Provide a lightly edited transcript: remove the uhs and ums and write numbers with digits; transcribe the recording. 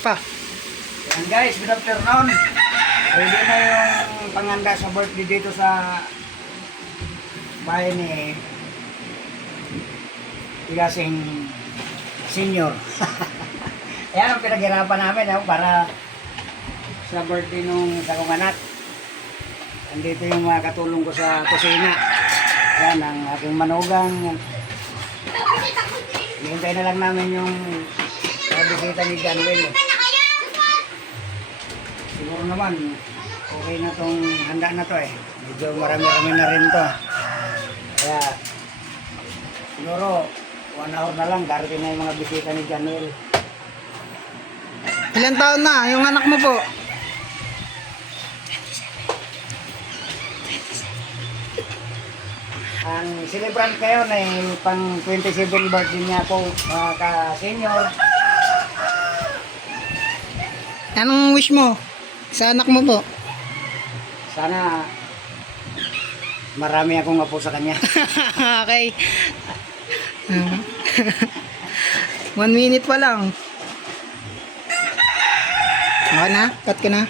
pa. Yan guys, good afternoon. Ready na yung panganda sa birthday dito sa bahay ni Tigasing Senior. Ayan ang pinaghirapan namin para sa birthday nung isa kong anak. Andito yung mga katulong ko sa kusina. Ayan ang aking manugang. Hintay na lang namin yung bisita ni John Will. Siguro naman, okay na tong handa na to eh. Medyo marami-rami na rin to. Kaya, siguro, 1 hour na lang, darating na yung mga bisita ni John Will. Ilan taon na yung anak mo po? Ang celebrant kayo na pang 27 birthday niya po, mga ka-senior. Anong wish mo sa anak mo po? Sana marami akong apo sa kanya. Okay. 1 minute pa lang. Okay na? Cut ka na?